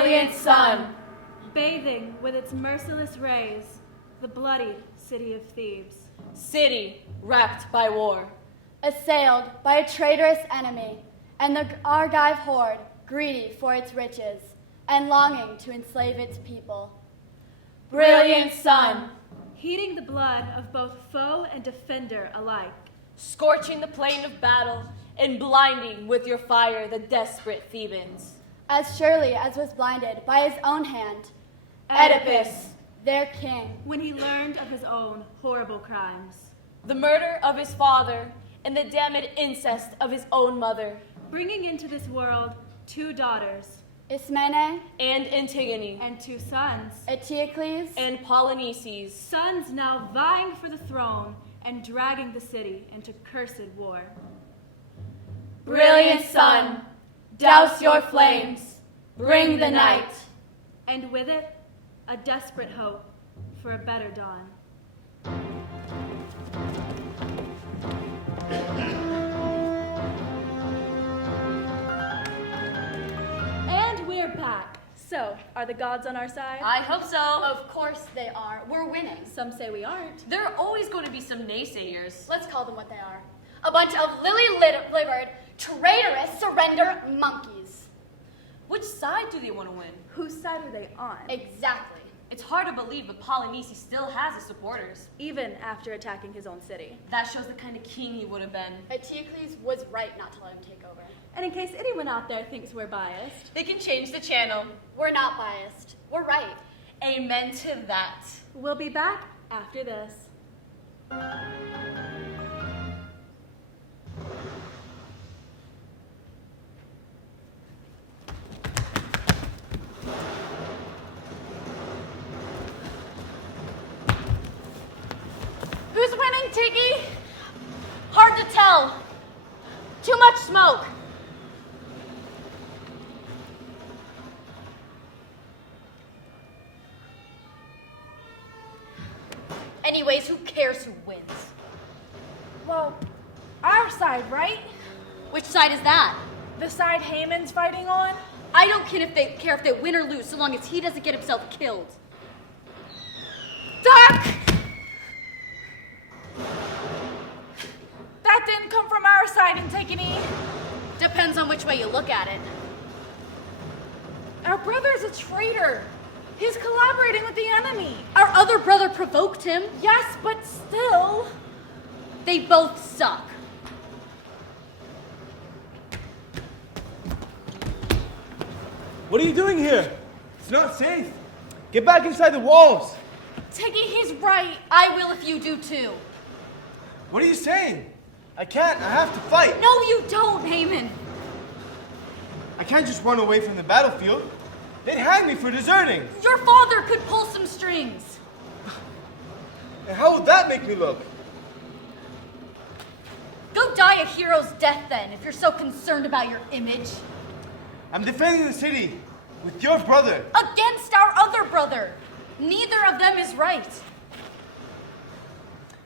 brilliant sun, bathing with its merciless rays the bloodied city of Thebes. City wrapped by war, assailed by a traitorous enemy, and the Argive horde greedy for its riches and longing to enslave its people. Brilliant sun, Heating the blood of both foe and defender alike. Scorching the plain of battle and blinding with your fire the desperate Thebans. As surely as was blinded by his own hand, Oedipus, their king, when he learned of his own horrible crimes. the murder of his father and the damned incest of his own mother. Bringing into this world 2 daughters Ismene, And Antigone, and 2 sons. Eteocles, and Polynices. Sons now vying for the throne and dragging the city into cursed war. Brilliant sun, douse your flames, bring the night. And with it, a desperate hope for a better dawn. And we're back. So, are the gods on our side? I hope so. Of course they are. We're winning. Some say we aren't. There are always going to be some naysayers. Let's call them what they are. A bunch of lily-livered, traitorous surrender monkeys. Which side do they want to win? Whose side are they on? Exactly. It's hard to believe, but Polynices still has his supporters. Even after attacking his own city. That shows the kind of king he would have been. Eteocles was right not to let him take over. And in case anyone out there thinks we're biased, They can change the channel. We're not biased. We're right. Amen to that. we'll be back after this. Who's winning, Tiggy? Hard to tell. Too much smoke. Anyways, who cares who wins? Well, our side, right? Which side is that? The side Haman's fighting on? I don't care if they win or lose, so long as he doesn't get himself killed. Duck! That didn't come from our side, Antigone. Depends on which way you look at it. Our brother's a traitor. He's collaborating with the enemy. Our other brother provoked him. Yes, but still. They both suck. What are you doing here? It's not safe. Get back inside the walls. Tiggy, he's right. I will if you do too. What are you saying? I can't. I have to fight. No, you don't, Haman. I can't just run away from the battlefield. They'd hang me for deserting. Your father could pull some strings. And how would that make me look? Go die a hero's death then, if you're so concerned about your image. I'm defending the city with your brother. Against our other brother. Neither of them is right.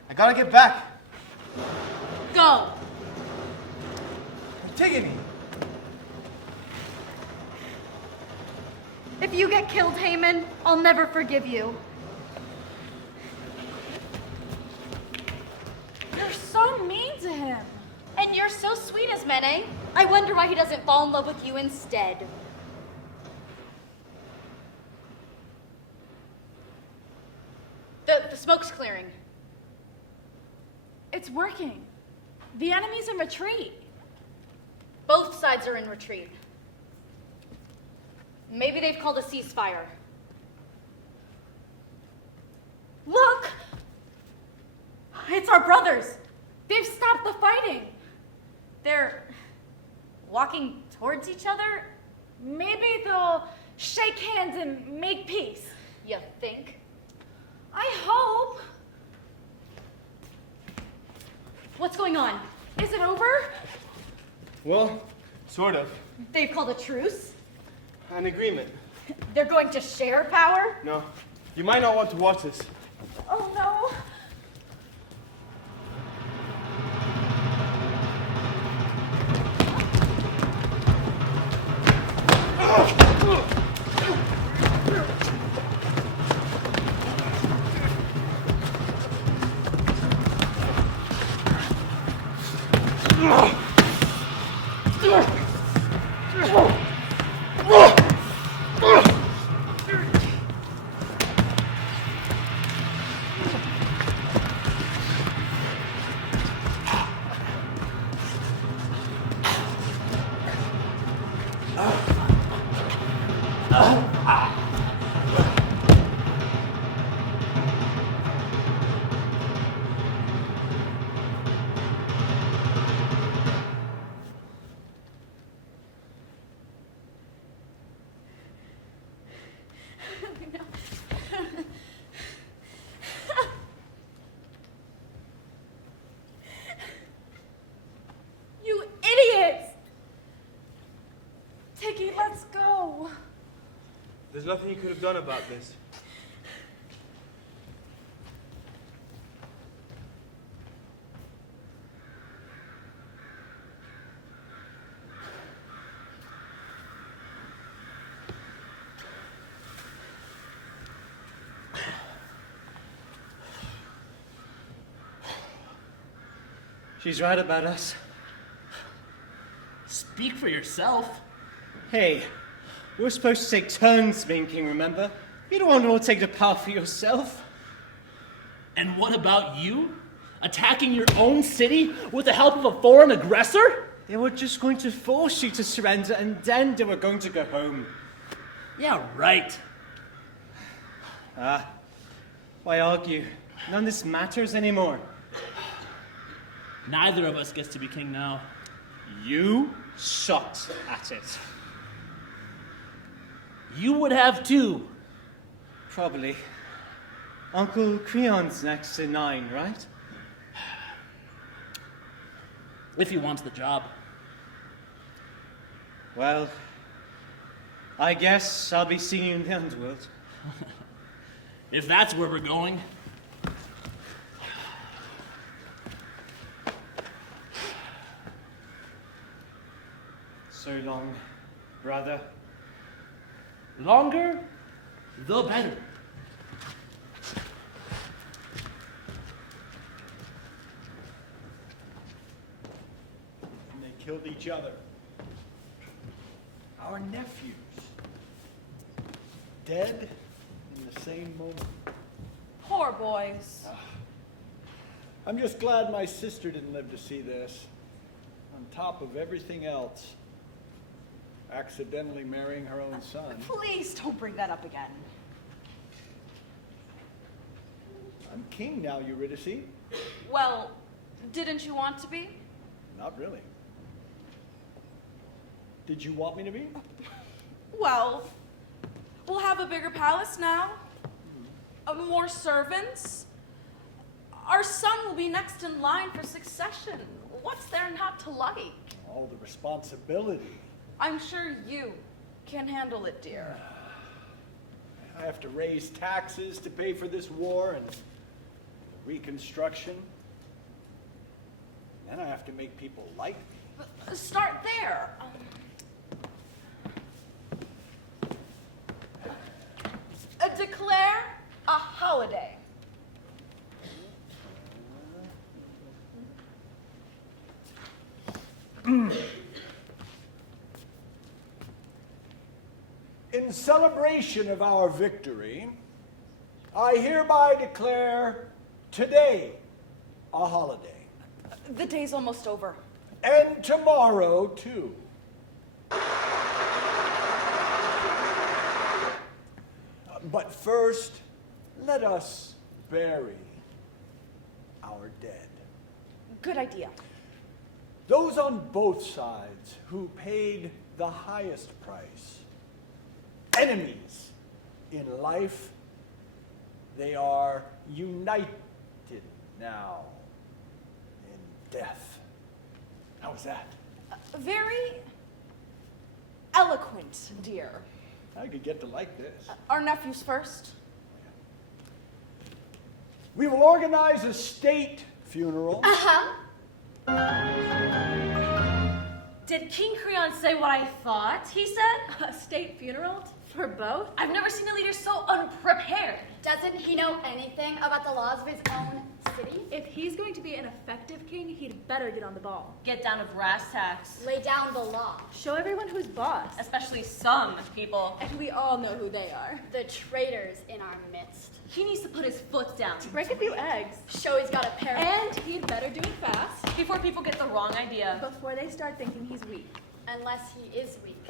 I gotta get back. Go. Antigone. If you get killed, Haman, I'll never forgive you. You're so mean to him. And you're so sweet, Ismene. I wonder why he doesn't fall in love with you instead. The smoke's clearing. It's working. The enemy's in retreat. Both sides are in retreat. Maybe they've called a ceasefire. Look! It's our brothers. They've stopped the fighting. They're walking towards each other? Maybe they'll shake hands and make peace. You think? I hope. What's going on? Is it over? Well, sort of. They've called a truce? An agreement. They're going to share power? No. You might not want to watch this. Oh no. You idiots! Tiggy, let's go. There's nothing you could have done about this. She's right about us. Speak for yourself. Hey, we're supposed to take turns being king, remember? You don't want to all take the power for yourself. And what about you? Attacking your own city with the help of a foreign aggressor? They were just going to force you to surrender, and then they were going to go home. Yeah, right. Why argue? None of this matters anymore. Neither of us gets to be king now. You shot at it. You would have too. Probably. Uncle Creon's next in line, right? If he wants the job. Well, I guess I'll be seeing you in the underworld. If that's where we're going. So long, brother. Longer, the better. And they killed each other. Our nephews. Dead in the same moment. Poor boys. I'm just glad my sister didn't live to see this. On top of everything else, accidentally marrying her own son. Please don't bring that up again. I'm king now, Eurydice. Well, didn't you want to be? Not really. Did you want me to be? Well, we'll have a bigger palace now. More servants. Our son will be next in line for succession. What's there not to like? All the responsibility. I'm sure you can handle it, dear. I have to raise taxes to pay for this war and reconstruction. Then I have to make people like me. Start there. Declare a holiday. In celebration of our victory, I hereby declare today a holiday. The day's almost over. And tomorrow, too. But first, let us bury our dead. Good idea. Those on both sides who paid the highest price. Enemies in life, they are united now in death. How's that? Very eloquent, dear. I could get to like this. Our nephews first. We will organize a state funeral. Did King Creon say what I thought he said? A state funeral for both? I've never seen a leader so unprepared. Doesn't he know anything about the laws of his own city? If he's going to be an effective king, he'd better get on the ball. Get down to brass tacks. Lay down the law. Show everyone who's boss. Especially some people. And we all know who they are. The traitors in our midst. He needs to put his foot down. Break a few eggs. Show he's got a pair. And he'd better do it fast Before people get the wrong idea. before they start thinking he's weak. Unless he is weak.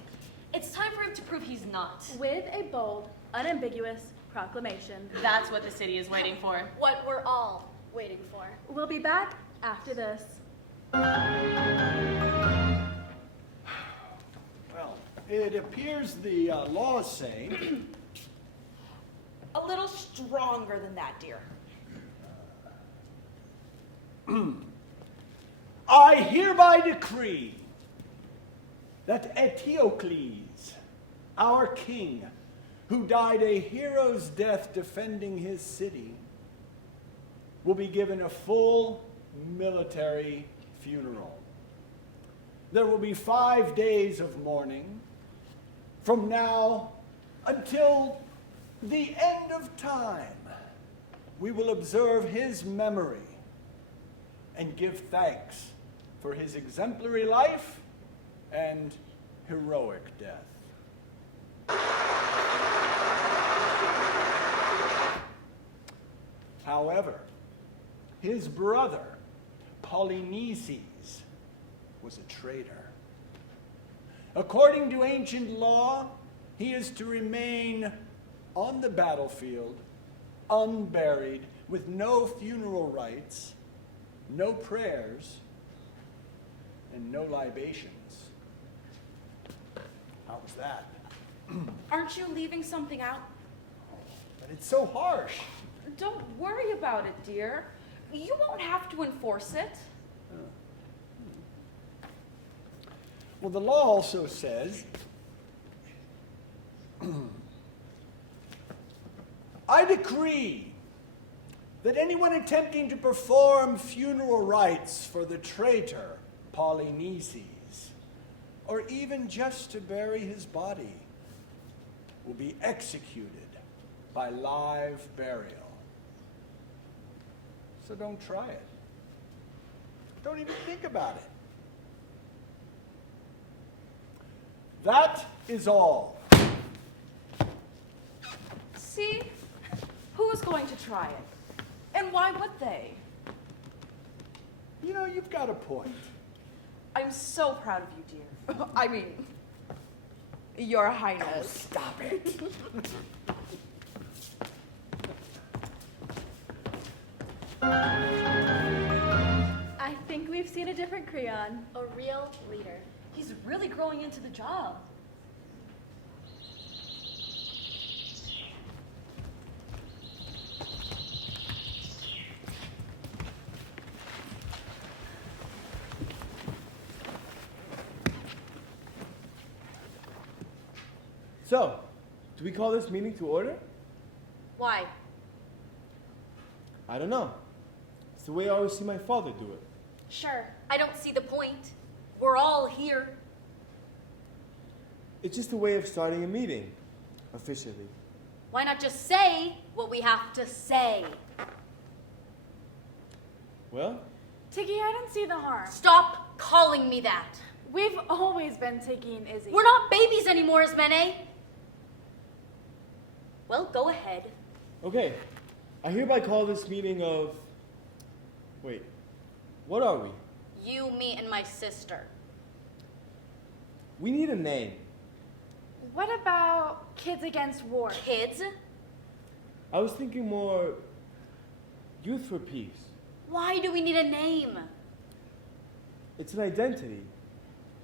It's time for him to prove he's not. With a bold, unambiguous proclamation. That's what the city is waiting for. What we're all waiting for. We'll be back after this. Well, it appears the laws say A little stronger than that, dear. I hereby decree that Eteocles, our king, who died a hero's death defending his city, will be given a full military funeral. There will be 5 days of mourning from now until the end of time. We will observe his memory and give thanks for his exemplary life and heroic death. However, his brother, Polynices, was a traitor. According to ancient law, he is to remain on the battlefield, unburied, with no funeral rites, no prayers, and no libations. How was that? Aren't you leaving something out? But it's so harsh. Don't worry about it, dear. You won't have to enforce it. Well, the law also says, I decree that anyone attempting to perform funeral rites for the traitor, Polynices, or even just to bury his body, will be executed by live burial. So don't try it. Don't even think about it. That is all. See? Who's going to try it? And why would they? You know, you've got a point. I'm so proud of you, dear. I mean, Your Highness. Stop it. I think we've seen a different Creon. A real leader. He's really growing into the job. So, do we call this meeting to order? Why? I don't know. It's the way I always see my father do it. Sure, I don't see the point. We're all here. It's just a way of starting a meeting, officially. Why not just say what we have to say? Well, Tiggy, I don't see the harm. Stop calling me that. We've always been Tiggy and Izzy. We're not babies anymore, Ismene. Well, go ahead. okay. I hereby call this meeting of... Wait, what are we? You, me, and my sister. We need a name. What about Kids Against War? Kids? I was thinking more Youth for Peace. Why do we need a name? It's an identity,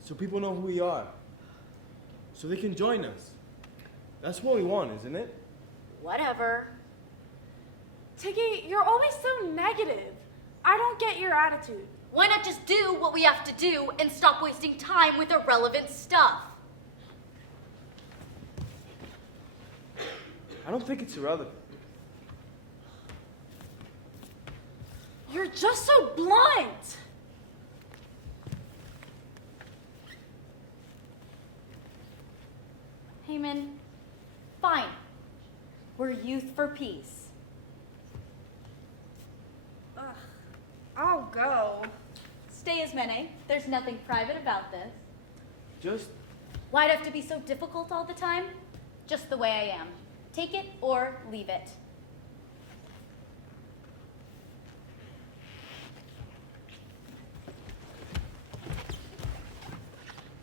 so people know who we are, so they can join us. That's what we want, isn't it? Whatever. Tiggy, you're always so negative. I don't get your attitude. Why not just do what we have to do and stop wasting time with irrelevant stuff? I don't think it's irrelevant. You're just so blunt. Heyman, fine. We're Youth for Peace. I'll go. Stay, Ismene. There's nothing private about this. Just Why'd it have to be so difficult all the time? Just the way I am. Take it or leave it.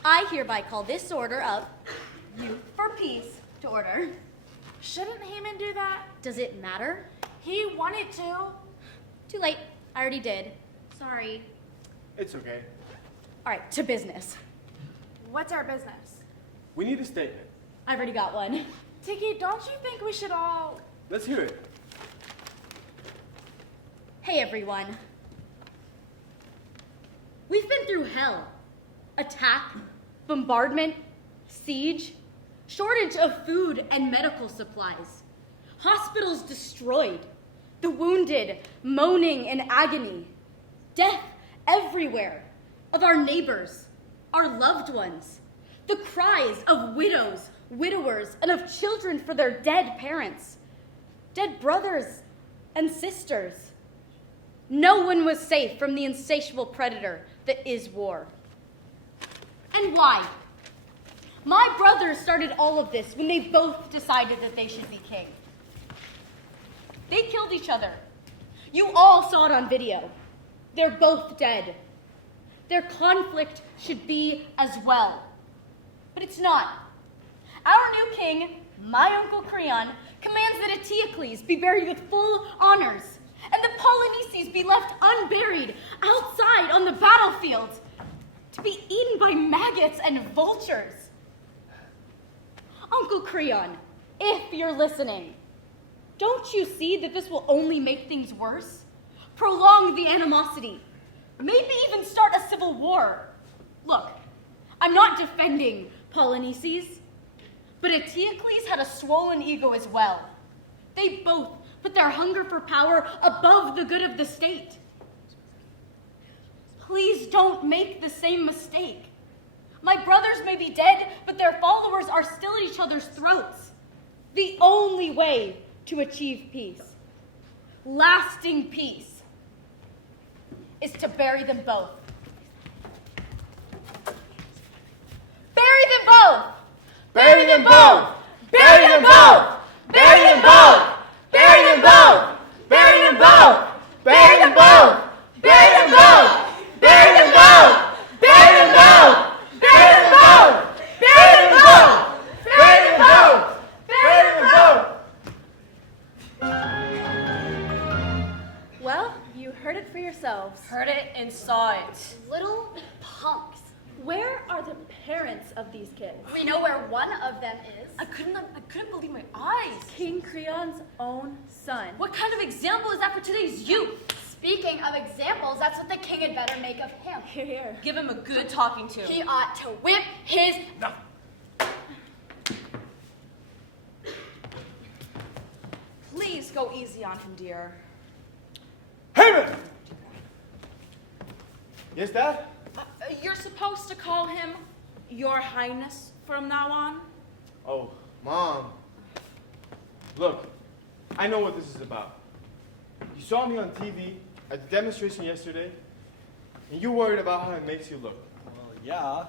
I hereby call this order of Youth for Peace to order. Shouldn't Haman do that? Does it matter? He wanted to. Too late. I already did. Sorry. It's okay. All right, to business. What's our business? We need a statement. I've already got one. Tiki, don't you think we should all... Let's hear it. Hey, everyone. We've been through hell. Attack, bombardment, siege, shortage of food and medical supplies, hospitals destroyed, the wounded moaning in agony, death everywhere of our neighbors, our loved ones, the cries of widows, widowers, and of children for their dead parents, dead brothers and sisters. No one was safe from the insatiable predator that is war. And why? My brothers started all of this when they both decided that they should be king. They killed each other. You all saw it on video. They're both dead. Their conflict should be as well. But it's not. Our new king, my Uncle Creon, commands that Eteocles be buried with full honors, and the Polynices be left unburied outside on the battlefield to be eaten by maggots and vultures. Uncle Creon, if you're listening, don't you see that this will only make things worse? Prolong the animosity, maybe even start a civil war. Look, I'm not defending Polynices, but Eteocles had a swollen ego as well. They both put their hunger for power above the good of the state. Please don't make the same mistake. My brothers may be dead, but their followers are still at each other's throats. The only way to achieve peace, lasting peace, is to bury them both. Bury them both! Bury them both! Bury them both! Bury them both! Bury them both! Bury them both! Bury them both! Bury them both! Bury them both! Bury them both! Bury them both! Bury them both! Bury them both! Bury them both! Well, you heard it for yourselves. Heard it and saw it. Little punks. Where are the parents of these kids? We know where one of them is. I couldn't believe my eyes. King Creon's own son. What kind of example is that for today's youth? Speaking of examples, that's what the king had better make of him. Here, here. Give him a good talking to. He ought to whip his... No. Please go easy on him, dear. Haman! Yes, Dad? You're supposed to call him Your Highness from now on. Oh, Mom. Look, I know what this is about. You saw me on TV at the demonstration yesterday, and you worried about how it makes you look. Well, yeah.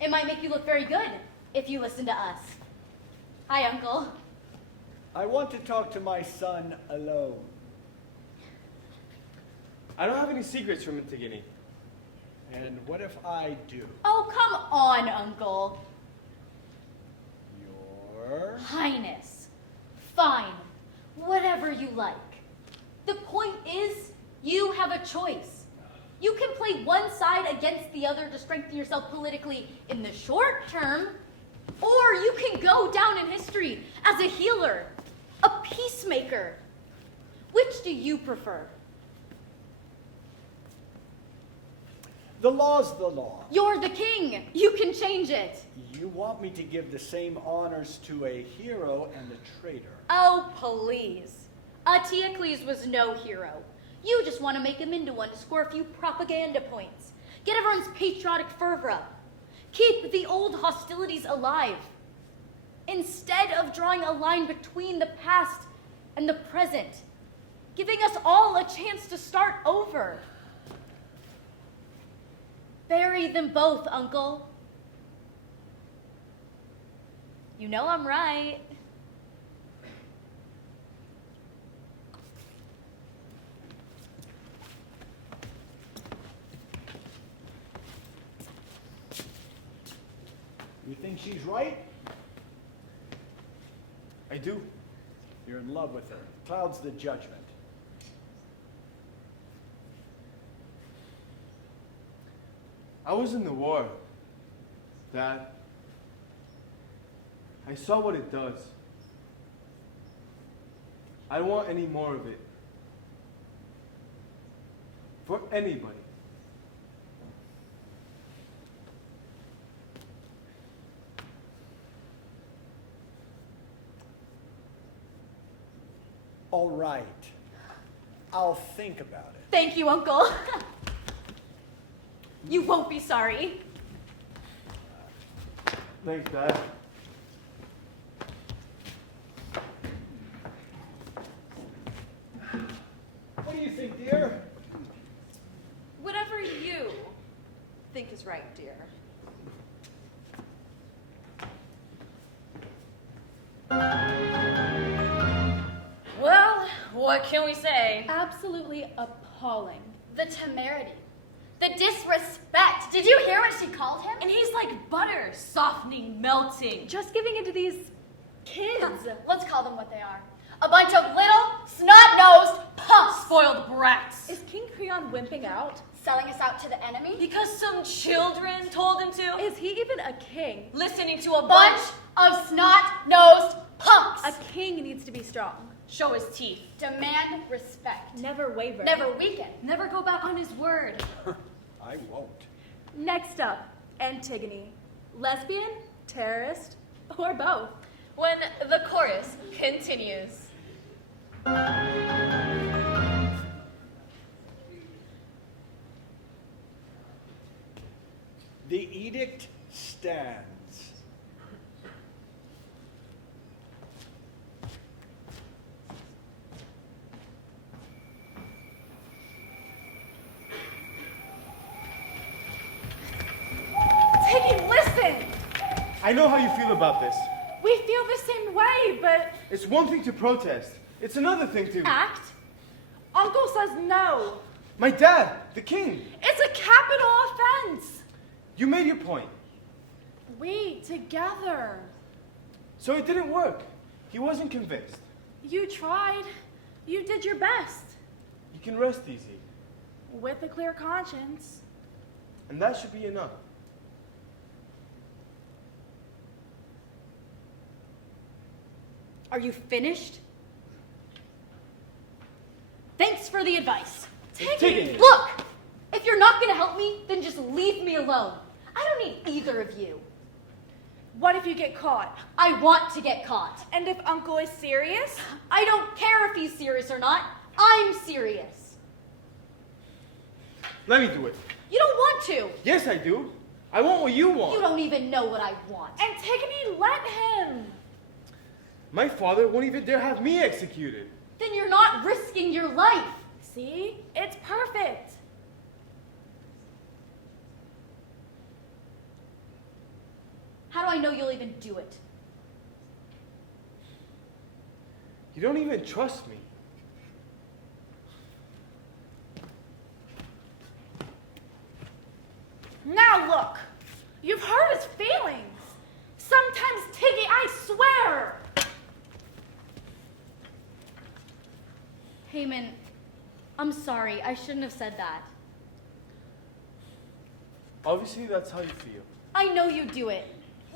It might make you look very good if you listen to us. Hi, Uncle. I want to talk to my son alone. I don't have any secrets from Antigone. And what if I do? Oh, come on, Uncle. Your... Highness. Fine. Whatever you like. The point is, you have a choice. You can play one side against the other to strengthen yourself politically in the short term, or you can go down in history as a healer, a peacemaker. Which do you prefer? The law's the law. You're the king. You can change it. You want me to give the same honors to a hero and a traitor. Oh, please. Eteocles was no hero. You just want to make him into one to score a few propaganda points. Get everyone's patriotic fervor up. Keep the old hostilities alive. Instead of drawing a line between the past and the present, giving us all a chance to start over. Bury them both, Uncle. You know I'm right. You think she's right? I do. You're in love with her. Clouds the judgment. I was in the war, Dad. I saw what it does. I don't want any more of it. For anybody. All right. I'll think about it. Thank you, Uncle. You won't be sorry. Thanks, Dad. What do you think, dear? Whatever you think is right, dear. Well, what can we say? Absolutely appalling. The temerity. The disrespect. Did you hear what she called him? And he's like butter, softening, melting. Just giving into these kids. Let's call them what they are. A bunch of little, snot-nosed punks. Spoiled brats. Is King Creon wimping out? Selling us out to the enemy? Because some children told him to. Is he even a king? Listening to a Bunch of snot-nosed punks. A king needs to be strong. Show his teeth. Demand respect. Never waver. Never weaken. Never go back on his word. I won't. Next up, Antigone. Lesbian, terrorist, or both? When the chorus continues. The edict stands. Tiggy, listen! I know how you feel about this. We feel the same way, but It's one thing to protest. It's another thing to... act? Uncle says no. My dad, the king. It's a capital offense. You made your point. We together. So it didn't work. He wasn't convinced. You tried. You did your best. You can rest easy. With a clear conscience. And that should be enough. Are you finished? Thanks for the advice. Tiggy! Look! If you're not gonna help me, then just leave me alone. I don't need either of you. What if you get caught? I want to get caught. And if Uncle is serious? I don't care if he's serious or not. I'm serious. Let me do it. You don't want to. Yes, I do. I want what you want. You don't even know what I want. Antigone, let him. My father won't even dare have me executed. Then you're not risking your life. See? It's perfect. How do I know you'll even do it? You don't even trust me. Now look. You've hurt his feelings. Sometimes, Tiggy, I swear. Heyman, I'm sorry. I shouldn't have said that. Obviously, that's how you feel. I know you do it.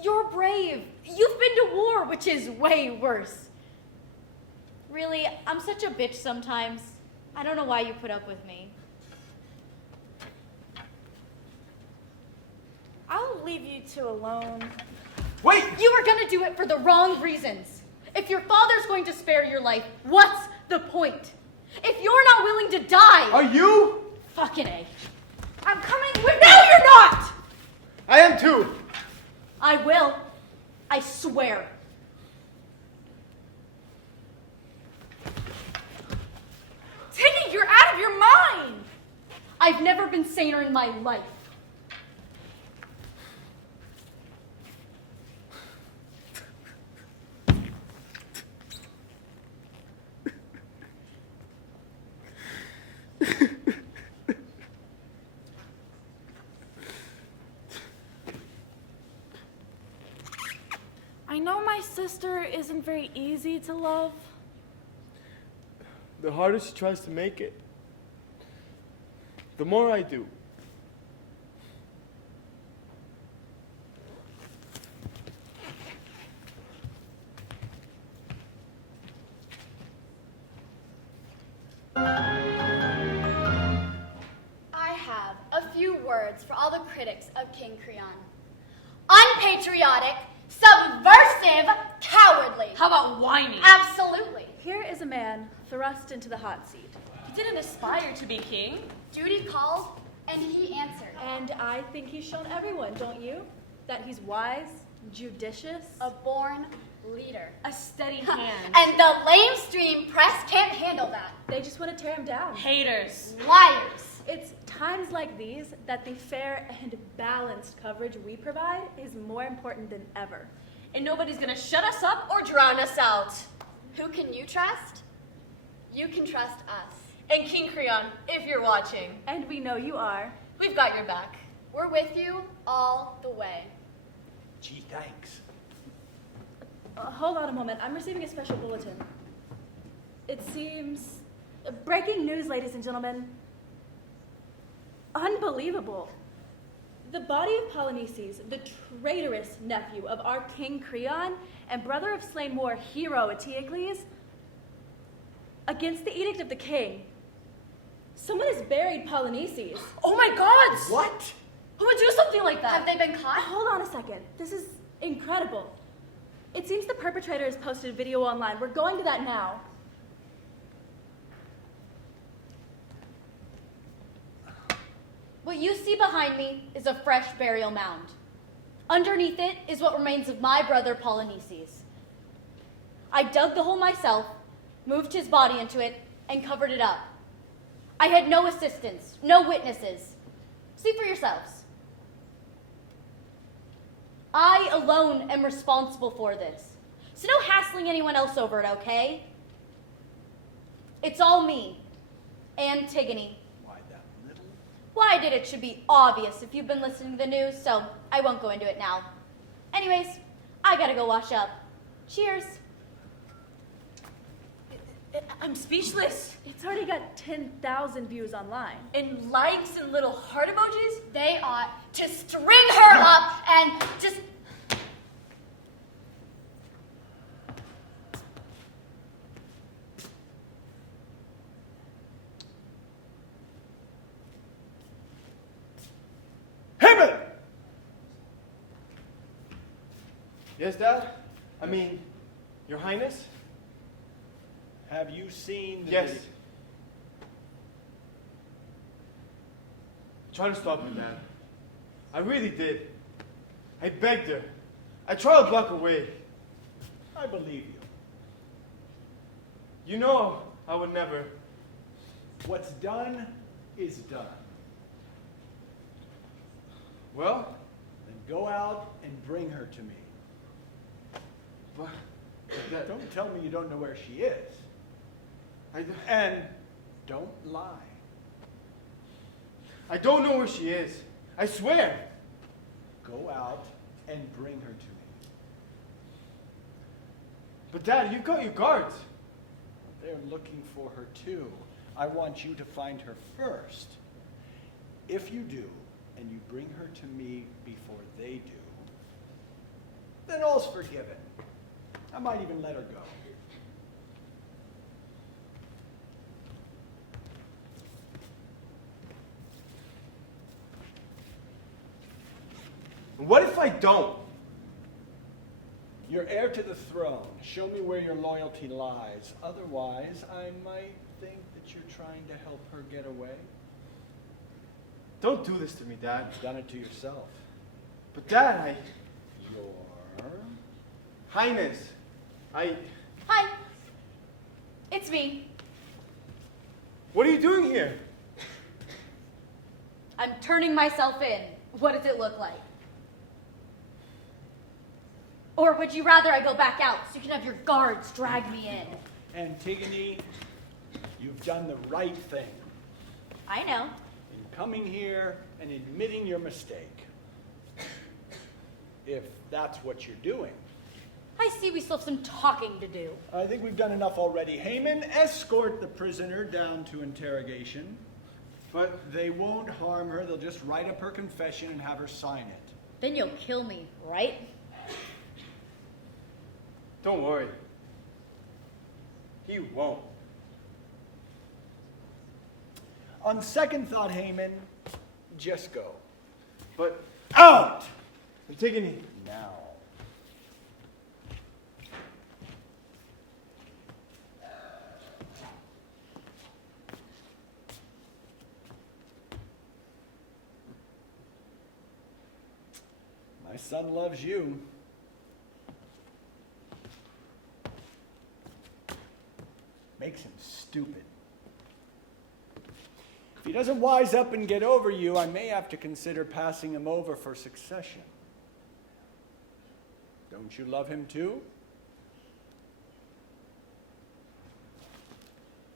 You're brave. You've been to war, which is way worse. Really, I'm such a bitch sometimes. I don't know why you put up with me. I'll leave you two alone. Wait! You were gonna do it for the wrong reasons. If your father's going to spare your life, what's the point? If you're not willing to die... Are you? Fucking A. I'm coming with. No, you're not! I am too. I will. I swear. Tiggy, you're out of your mind. I've never been saner in my life. I know my sister isn't very easy to love. The harder she tries to make it, the more I do. I have a few words for all the critics of King Creon. Unpatriotic, subversive, cowardly. How about whiny? Absolutely. Here is a man thrust into the hot seat. He didn't aspire to be king. Duty called, and he answered. And I think he's shown everyone, don't you? That he's wise, judicious. A born leader. A steady hand. And the lamestream press can't handle that. They just want to tear him down. Haters. Liars. It's times like these that the fair and balanced coverage we provide is more important than ever. And nobody's gonna shut us up or drown us out. Who can you trust? You can trust us. And King Creon, if you're watching, And we know you are. we've got your back. We're with you all the way. Gee, thanks. Hold on a moment. I'm receiving a special bulletin. It seems... breaking news, ladies and gentlemen. Unbelievable. The body of Polynices, the traitorous nephew of our King Creon and brother of slain war hero Eteocles, against the edict of the king. Someone has buried Polynices. Oh my gods! What? Who would do something like Have that? they been caught? Hold on a second. This is incredible. It seems the perpetrator has posted a video online. We're going to that now. What you see behind me is a fresh burial mound. Underneath it is what remains of my brother Polynices. I dug the hole myself, moved his body into it, and covered it up. I had no assistance, no witnesses. See for yourselves. I alone am responsible for this. So no hassling anyone else over it, okay? It's all me, Antigone. Why that little? Why I did it should be obvious if you've been listening to the news, so I won't go into it now. Anyways, I gotta go wash up. Cheers. I'm speechless. It's already got 10,000 views online. And likes and little heart emojis? They ought to string her up and just... Himmel! Yes, Dad? I mean, Your Highness? Have you seen the Yes. video? Try to stop me, Dad. I really did. I begged her. I tried to block her way. I believe you. You know I would never. What's done is done. Well, Then go out and bring her to me. but that, Don't tell me you don't know where she is. I Don't lie. don't know where she is. I swear. Go out and bring her to me. But Dad, you've got your guards. They're looking for her too. I want you to find her first. If you do, and you bring her to me before they do, then all's forgiven. I might even let her go. What if I don't? You're heir to the throne. Show me where your loyalty lies. Otherwise, I might think that you're trying to help her get away. Don't do this to me, Dad. You've done it to yourself. But Dad, Your... Highness, Hi. It's me. what are you doing here? I'm turning myself in. What does it look like? Or would you rather I go back out so you can have your guards drag me in? Antigone, you've done the right thing I know. in coming here and admitting your mistake. If that's what you're doing. I see we still have some talking to do. I think we've done enough already. Haman, escort the prisoner down to interrogation. But they won't harm her. They'll just write up her confession and have her sign it. Then you'll kill me, right? Don't worry. He won't. On second thought, Haman, just go. But Out! Antigone, Now. My son loves you. Makes him stupid. If he doesn't wise up and get over you, I may have to consider passing him over for succession. Don't you love him too?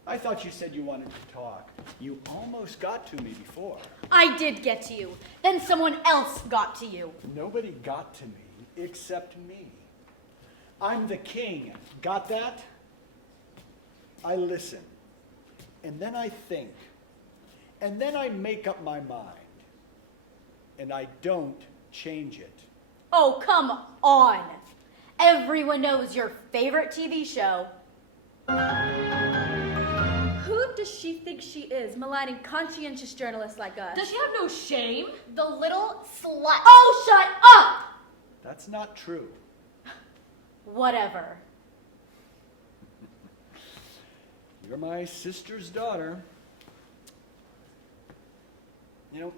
I thought you said you wanted to talk. You almost got to me before. I did get to you. Then someone else got to you. Nobody got to me except me. I'm the king. Got that? I listen. And then I think. And then I make up my mind. And I don't change it. Oh, come on. Everyone knows your favorite TV show. Who does she think she is, maligning conscientious journalists like us? Does she have no shame? The little slut. Oh, shut up! That's not true. Whatever. You're my sister's daughter. You know,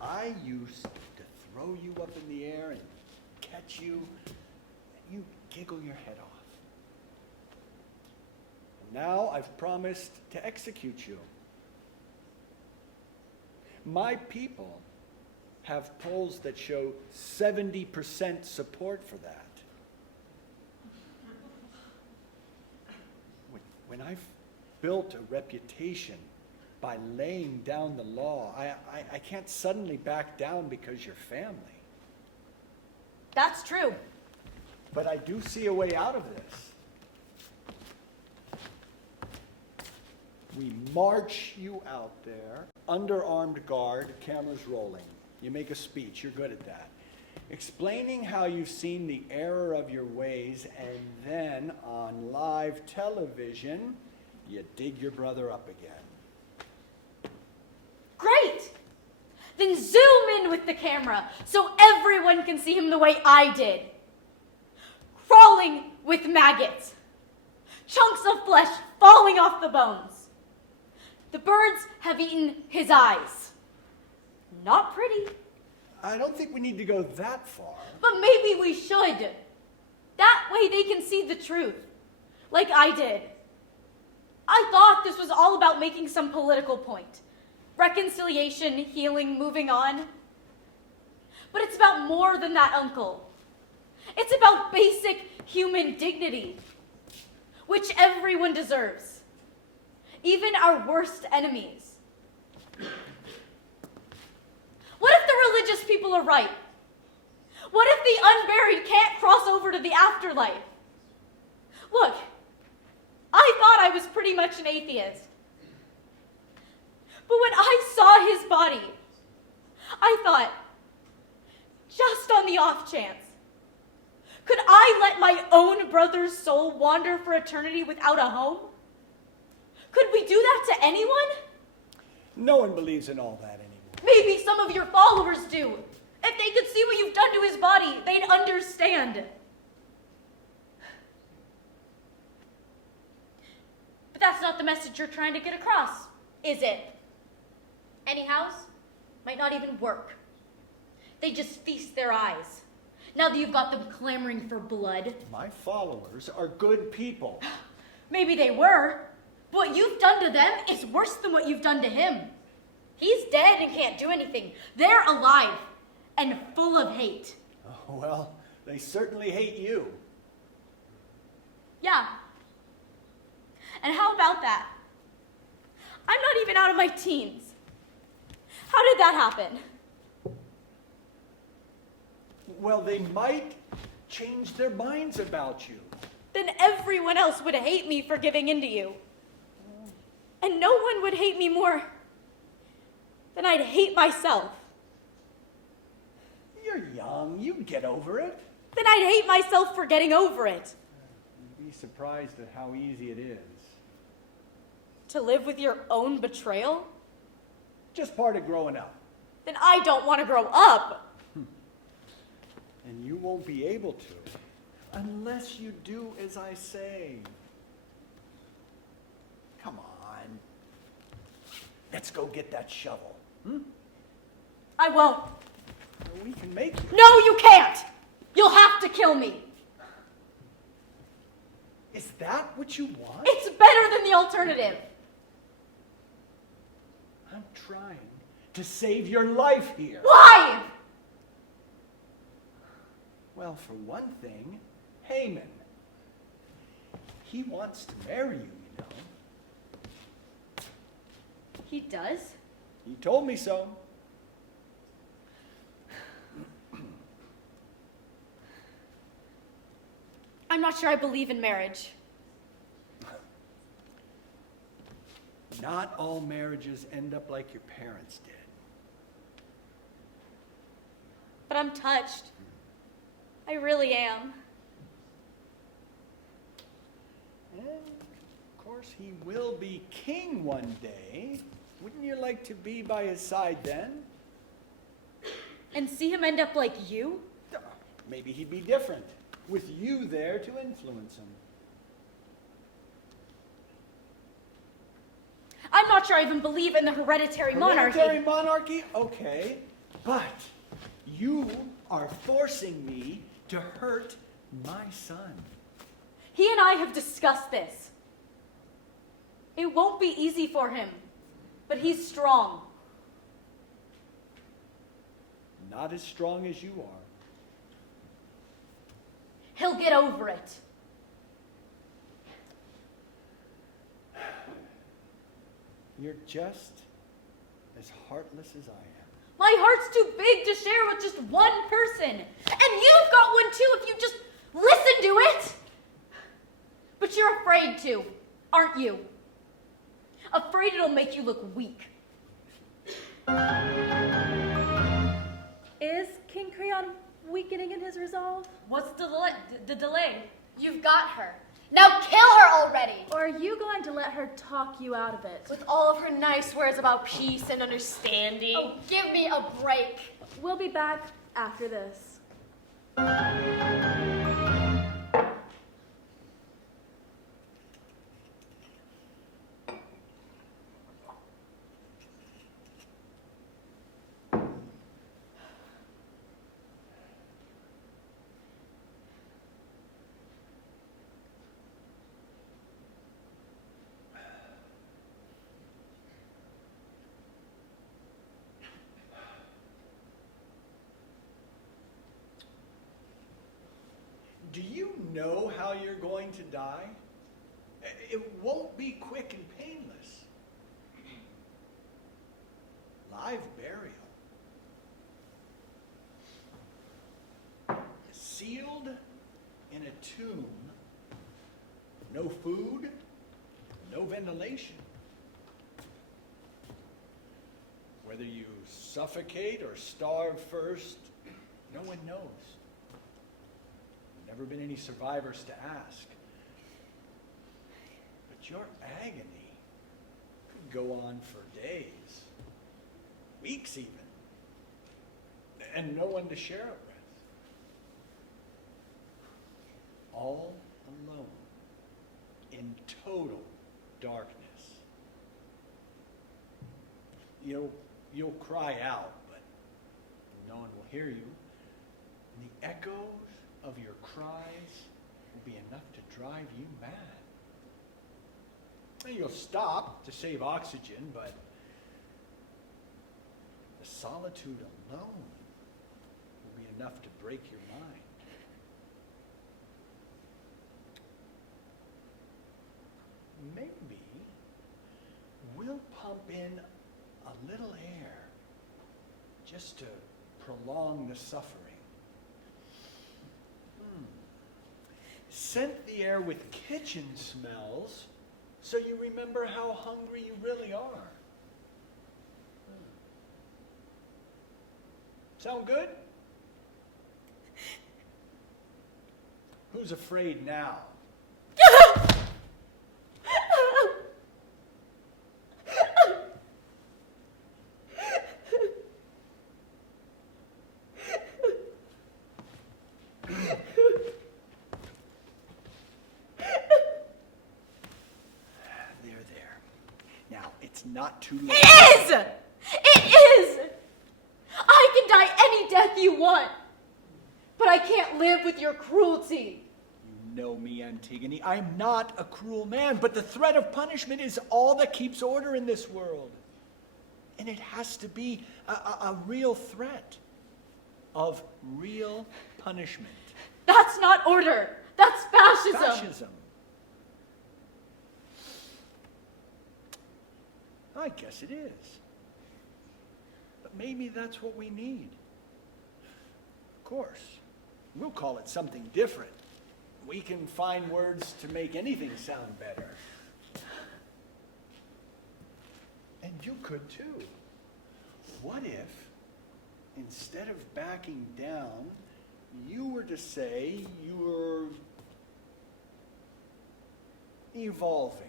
I used to throw you up in the air and catch you, and you giggle your head off. And now I've promised to execute you. My people have polls that show 70% support for that. When I've built a reputation by laying down the law, I can't suddenly back down because you're family. That's true. But I do see a way out of this. We march you out there, under armed guard, cameras rolling. You make a speech, you're good at that. Explaining how you've seen the error of your ways, and then on live television, you dig your brother up again. Great! Then zoom in with the camera so everyone can see him the way I did. Crawling with maggots. Chunks of flesh falling off the bones. The birds have eaten his eyes. Not pretty. I don't think we need to go that far. But maybe we should. That way they can see the truth. Like I did. I thought this was all about making some political point. Reconciliation, healing, moving on. But it's about more than that, Uncle. It's about basic human dignity, which everyone deserves. Even our worst enemies. What if the religious people are right? What if the unburied can't cross over to the afterlife? Look, I thought I was pretty much an atheist. But when I saw his body, I thought, just on the off chance, could I let my own brother's soul wander for eternity without a home? Could we do that to anyone? No one believes in all that anymore. Maybe some of your followers do. If they could see what you've done to his body, they'd understand. But that's not the message you're trying to get across, is it? Anyhows, might not even work. They just feast their eyes. Now that you've got them clamoring for blood. My followers are good people. Maybe they were, but what you've done to them is worse than what you've done to him. He's dead and can't do anything. They're alive and full of hate. Oh, well, they certainly hate you. Yeah. And how about that? I'm not even out of my teens. How did that happen? Well, they might changed their minds about you. Then everyone else would hate me for giving in to you. And no one would hate me more than I'd hate myself. You're young. You get over it. Then I'd hate myself for getting over it. You'd be surprised at how easy it is. To live with your own betrayal? Just part of growing up. Then I don't want to grow up. And you won't be able to unless you do as I say. Come on. Let's go get that shovel. I won't. We can make it. No, you can't. You'll have to kill me. Is that what you want? It's better than the alternative. I'm trying to save your life here. Why? Well, for one thing, Haman. He wants to marry you, you know. He does? He told me so. I'm not sure I believe in marriage. Not all marriages end up like your parents did. But I'm touched. I really am. And, of course, he will be king one day. Wouldn't you like to be by his side then? And see him end up like you? Maybe he'd be different, with you there to influence him. I'm not sure I even believe in the hereditary monarchy. Hereditary monarchy? Okay. But you are forcing me to hurt my son. He and I have discussed this. It won't be easy for him, but he's strong. Not as strong as you are. He'll get over it. You're just as heartless as I am. My heart's too big to share with just one person. And you've got one too if you just listen to it. But you're afraid to, aren't you? Afraid it'll make you look weak. Is King Creon weakening in his resolve? What's the delay? You've got her. Now kill her already! Or are you going to let her talk you out of it? With all of her nice words about peace and understanding. Oh, give me a break. We'll be back after this. Do you know how you're going to die? It won't be quick and painless. Live burial. Sealed in a tomb. No food, no ventilation. Whether you suffocate or starve first, no one knows. Never been any survivors to ask. But your agony could go on for days, weeks even, and no one to share it with. All alone, in total darkness. You'll cry out, but no one will hear you. And the echoes of your cries will be enough to drive you mad. And you'll stop to save oxygen, but the solitude alone will be enough to break your mind. Maybe we'll pump in a little air just to prolong the suffering. scent the air with kitchen smells so you remember how hungry you really are. Sound good? Who's afraid now? There. Now, it's not too late. It is! It is! I can die any death you want, but I can't live with your cruelty. You know me, Antigone. I'm not a cruel man, but the threat of punishment is all that keeps order in this world. And it has to be a real threat of real punishment. That's not order. That's fascism. Fascism. I guess it is. But maybe that's what we need. Of course, we'll call it something different. We can find words to make anything sound better. And you could too. What if, instead of backing down, you were to say you're evolving?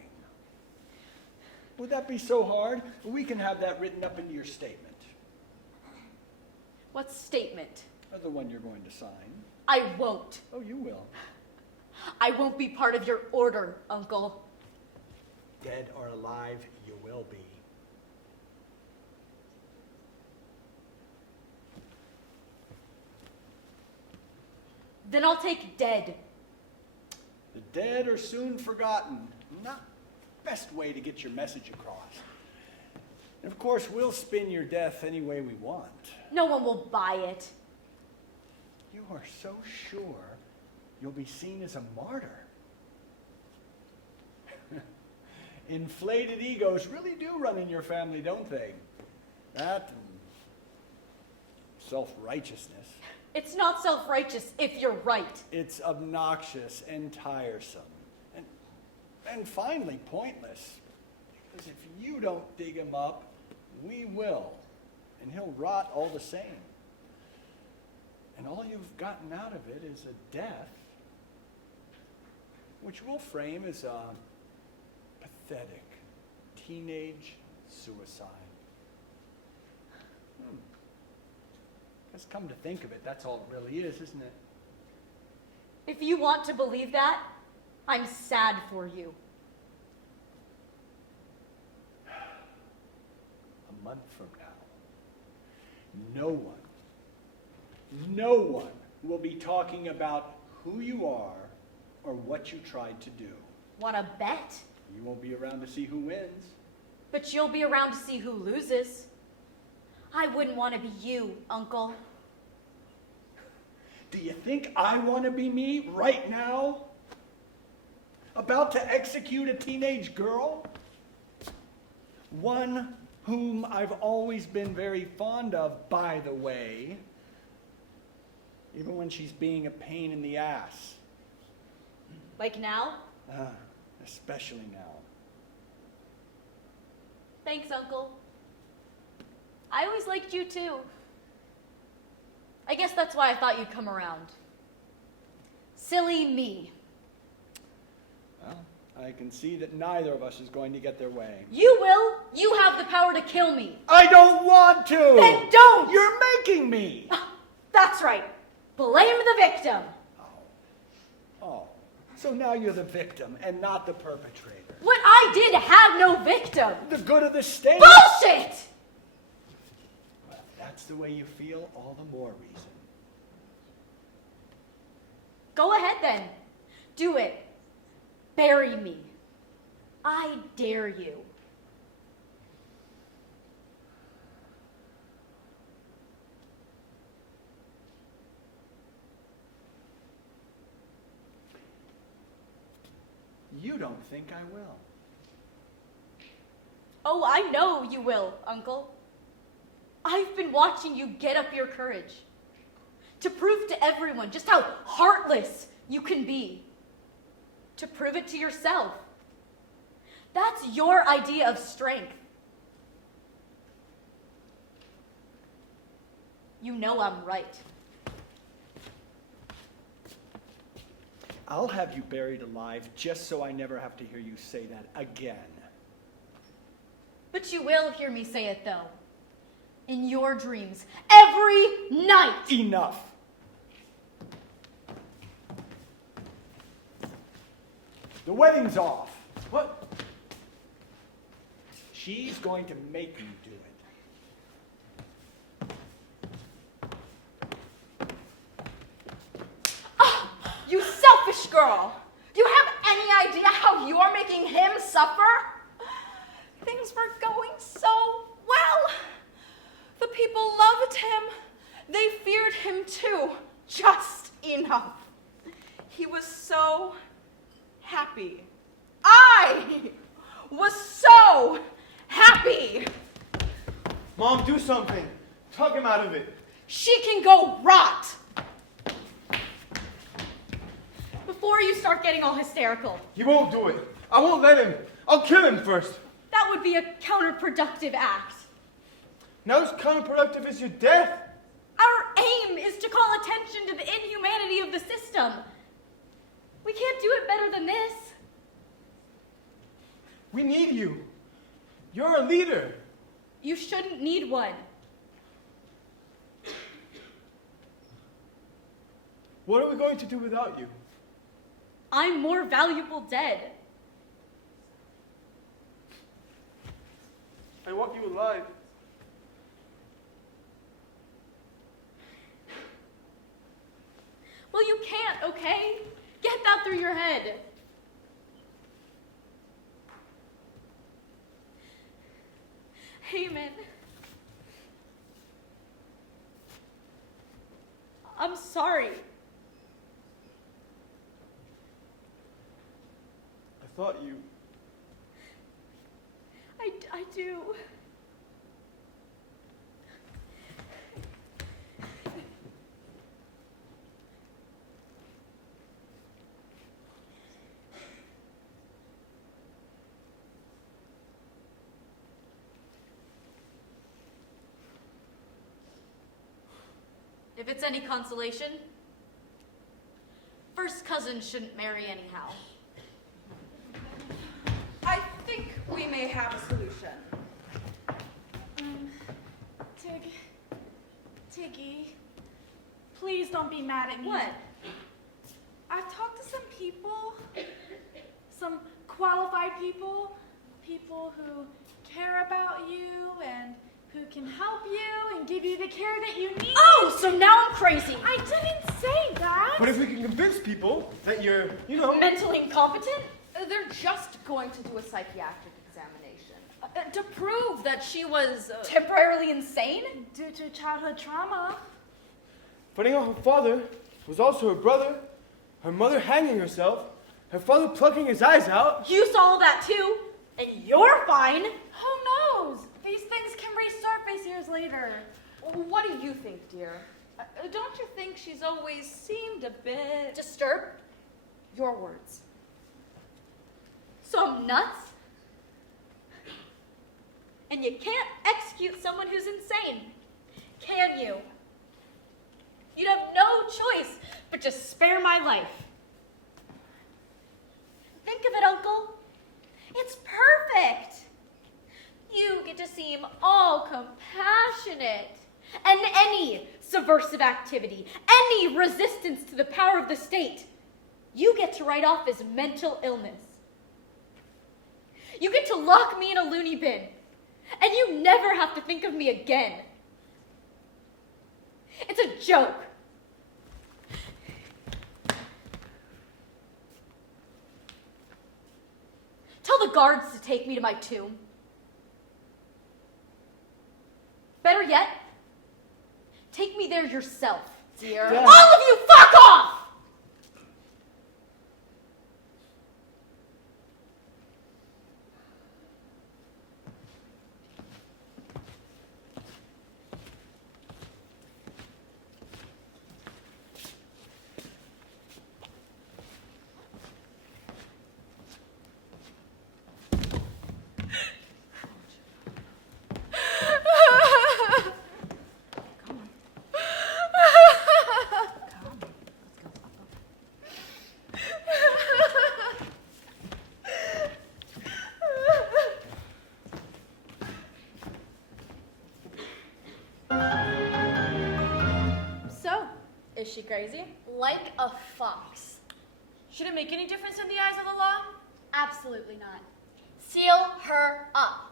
Would that be so hard? We can have that written up into your statement. What statement? The one you're going to sign. I won't. Oh, you will. I won't be part of your order, Uncle. Dead or alive, you will be. Then I'll take dead. The dead are soon forgotten. Not the best way to get your message across. And of course, we'll spin your death any way we want. No one will buy it. You are so sure you'll be seen as a martyr. Inflated egos really do run in your family, don't they? That and self-righteousness. It's not self-righteous if you're right. It's obnoxious and tiresome. And finally, pointless. Because if you don't dig him up, we will. And he'll rot all the same. And all you've gotten out of it is a death, which we'll frame as a pathetic teenage suicide. Let's come to think of it, that's all it really is, isn't it? If you want to believe that, I'm sad for you. A month from now, no one will be talking about who you are or what you tried to do. Wanna bet? You won't be around to see who wins. But you'll be around to see who loses. I wouldn't want to be you, Uncle. Do you think I want to be me right now? About to execute a teenage girl? One whom I've always been very fond of, by the way. Even when she's being a pain in the ass. Like now? Especially now. Thanks, Uncle. I always liked you too. I guess that's why I thought you'd come around. Silly me. Well, I can see that neither of us is going to get their way. You will. You have the power to kill me. I don't want to! Then don't! You're making me! That's right. Blame the victim. Oh, so now you're the victim and not the perpetrator. What I did had no victim. The good of the state? Bullshit! Well, if that's the way you feel, all the more reason. Go ahead then. Do it. Bury me. I dare you. You don't think I will. Oh, I know you will, Uncle. I've been watching you get up your courage to prove to everyone just how heartless you can be. to prove it to yourself. That's your idea of strength. You know I'm right. I'll have you buried alive just so I never have to hear you say that again. But you will hear me say it, though. In your dreams, every night. Enough. The wedding's off. What? She's going to make you do it. You selfish girl! Do you have any idea how you're making him suffer? Things were going so well. The people loved him. They feared him too, just enough. He was so happy. I was so happy. Mom, do something. Talk him out of it. She can go rot. Before you start getting all hysterical, He won't do it. I won't let him. I'll kill him first. that would be a counterproductive act. Now as counterproductive as your death. Our aim is to call attention to the inhumanity of the system. We can't do it better than this. We need you. You're a leader. You shouldn't need one. What are we going to do without you? I'm more valuable dead. I want you alive. Well, you can't, okay? Get that through your head. Heyman. I'm sorry. I thought you... I do. If it's any consolation, first cousins shouldn't marry anyhow. I think we may have a solution. Tiggy, please don't be mad at me. What? I've talked to some people, some qualified people, people who care about you and who can help you and give you the care that you need. Oh, so now I'm crazy. I didn't say that. But if we can convince people that you're, you know... Mentally incompetent? They're just going to do a psychiatric examination to prove that she was Temporarily insane? Due to childhood trauma. Finding out her father was also her brother, her mother hanging herself, her father plucking his eyes out. You saw all that too, and you're fine. Who knows? These things can resurface years later. What do you think, dear? Don't you think she's always seemed a bit... Disturbed? Your words. So I'm nuts? And you can't execute someone who's insane, can you? You'd have no choice but to spare my life. Think of it, Uncle. It's perfect. You get to seem all compassionate. And any subversive activity, any resistance to the power of the state, you get to write off as mental illness. You get to lock me in a loony bin, and you never have to think of me again. It's a joke. Tell the guards to take me to my tomb. Better yet, take me there yourself, dear. Dad. All of you, fuck off! crazy? Like a fox. Should it make any difference in the eyes of the law? Absolutely not. Seal her up.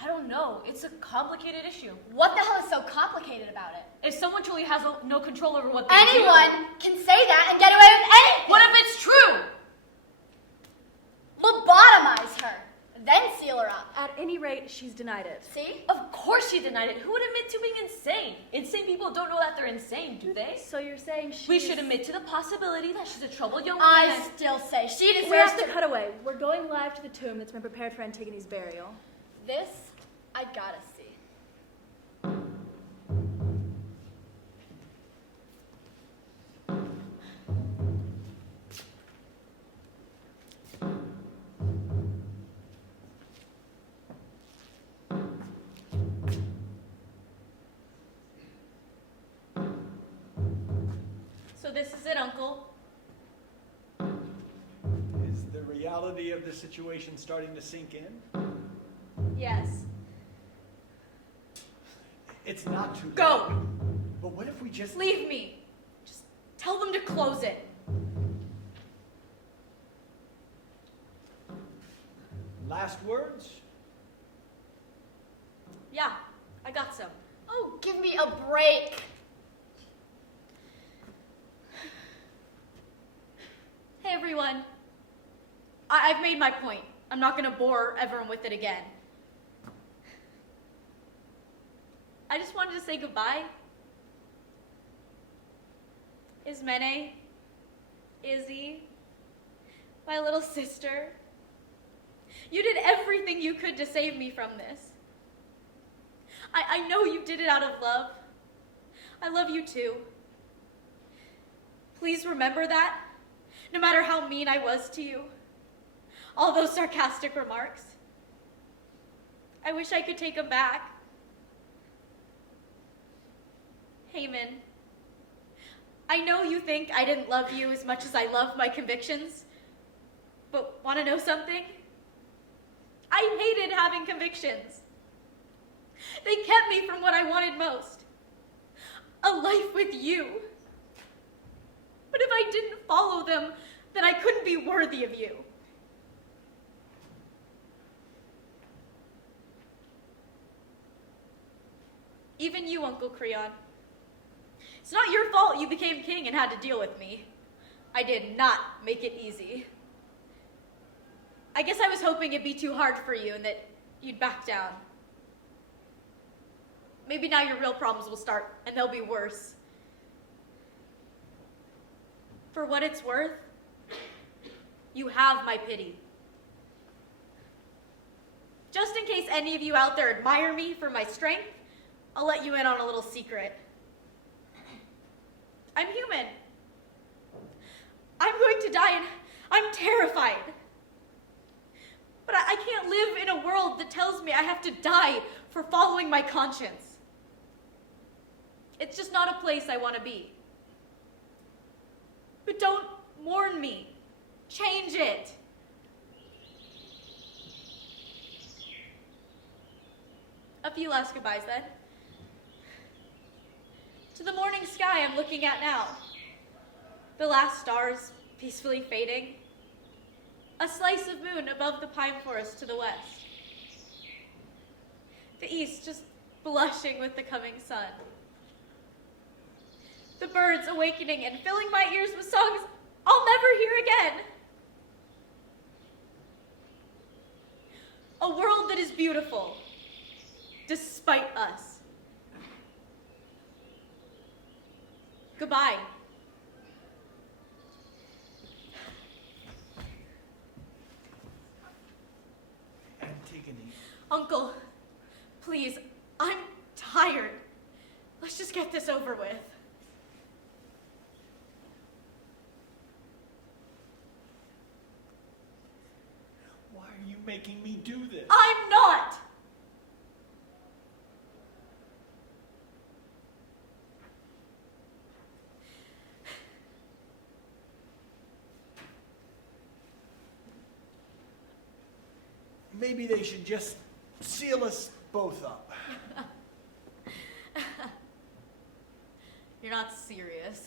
I don't know. It's a complicated issue. What the hell is so complicated about it? If someone truly has no control over what they Anyone can say that and get away with anything. do, what if it's true? Lobotomize her, then seal her up. At any rate, she's denied it. See? Of course she denied it. Who would admit to being insane? Insane people don't know that they're insane, do they? So you're saying she We should admit to the possibility that she's a troubled young I woman. still say she We deserves have to cut away. We're going live to the tomb that's been prepared for Antigone's burial. This, I gotta see. So this is it, Uncle. Is the reality of the situation starting to sink in? Yes. It's not too late. Go. But what if we just... Leave me. Just tell them to close it. Last words? Yeah, I got some. Oh, give me a break. Hey, everyone. I've made my point. I'm not going to bore everyone with it again. I just wanted to say goodbye. Ismene, Izzy, my little sister. You did everything you could to save me from this. I know you did it out of love. I love you too. Please remember that, no matter how mean I was to you. All those sarcastic remarks. I wish I could take them back. Heyman, I know you think I didn't love you as much as I love my convictions, but want to know something? I hated having convictions. They kept me from what I wanted most, a life with you. But if I didn't follow them, then I couldn't be worthy of you. Even you, Uncle Creon. It's not your fault you became king and had to deal with me. I did not make it easy. I guess I was hoping it'd be too hard for you and that you'd back down. Maybe now your real problems will start and they'll be worse. For what it's worth, you have my pity. Just in case any of you out there admire me for my strength, I'll let you in on a little secret. I'm human. I'm going to die and I'm terrified. But I can't live in a world that tells me I have to die for following my conscience. It's just not a place I want to be. But don't mourn me. Change it. A few last goodbyes then. To the morning sky I'm looking at now. The last stars peacefully fading. A slice of moon above the pine forest to the west. The east just blushing with the coming sun. The birds awakening and filling my ears with songs I'll never hear again. A world that is beautiful, despite us. Goodbye. Antigone. Uncle, please, I'm tired. Let's just get this over with. Why are you making me do this? I'm not! Maybe they should just seal us both up. You're not serious.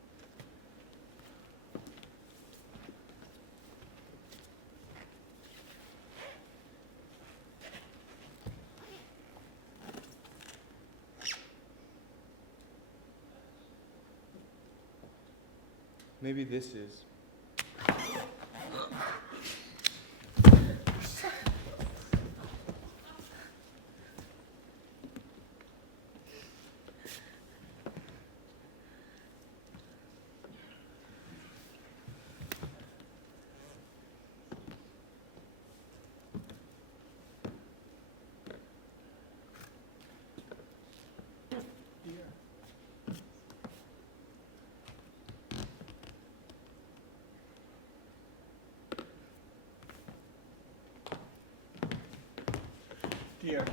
Maybe this is. Dear.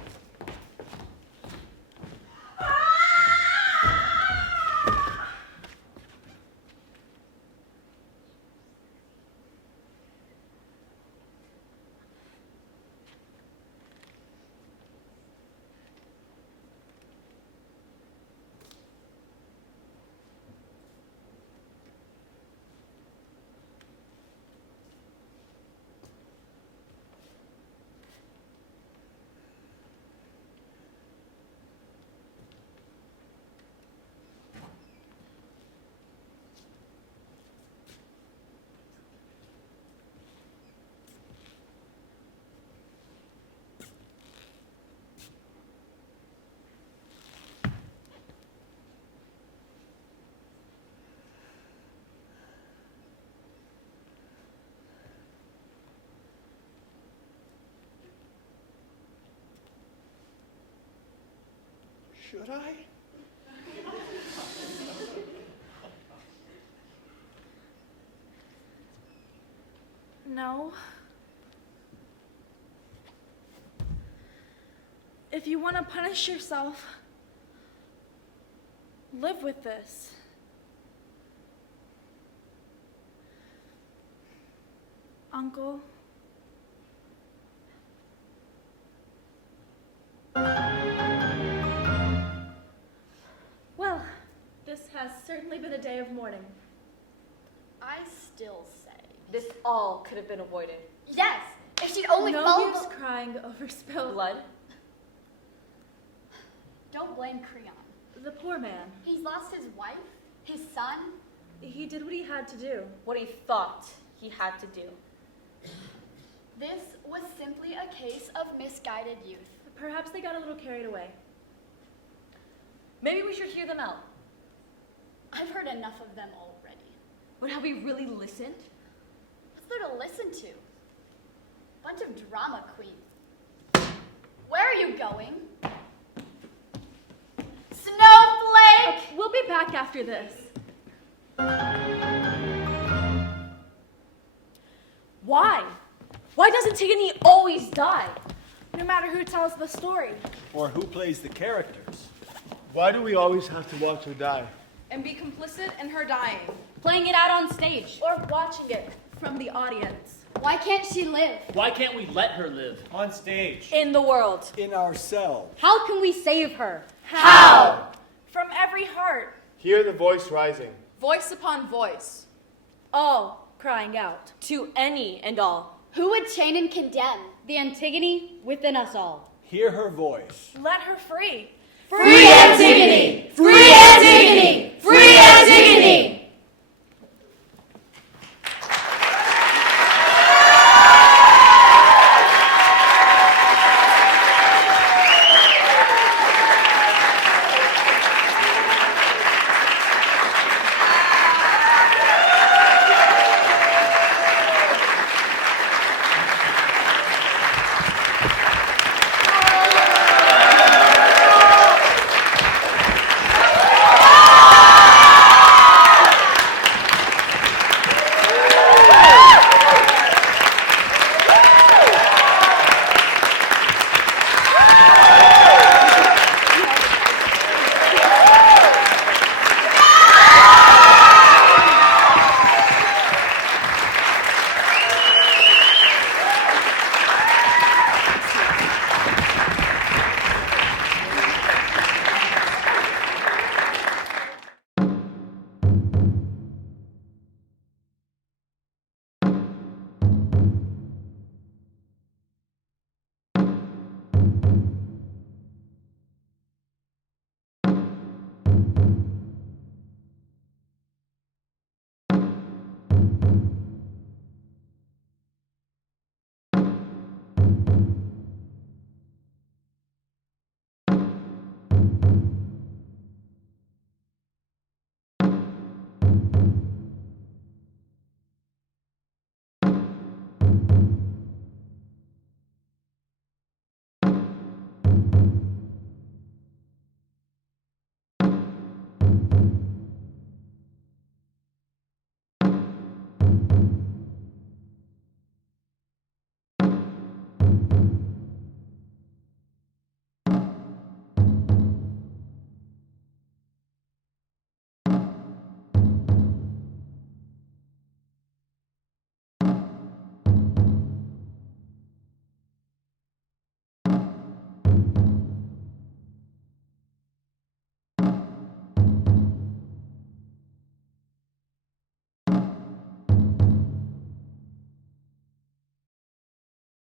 Should I? No. If you want to punish yourself, live with this. Uncle. Well, this has certainly been a day of mourning. I still say. This all could have been avoided. Yes, if she'd only No followed use crying over spilled Blood? Don't blame Creon. The poor man. He's lost his wife, his son. He did what he had to do. What he thought he had to do. This was simply a case of misguided youth. Perhaps they got a little carried away. Maybe we should hear them out. I've heard enough of them already. But have we really listened? What's there to listen to? Bunch of drama queens. Where are you going? Snowflake! We'll be back after this. Why? Why does Antigone always die? No matter who tells the story. Or who plays the characters? Why do we always have to watch her die? And be complicit in her dying. Playing it out on stage. Or watching it from the audience. Why can't she live? Why can't we let her live? On stage. In the world. In ourselves. How can we save her? How? From every heart, Hear the voice rising. voice upon voice. All crying out. To any and all. Who would chain and condemn? The Antigone within us all. Hear her voice. Let her free. Free Antigone! Free Antigone! Free Antigone!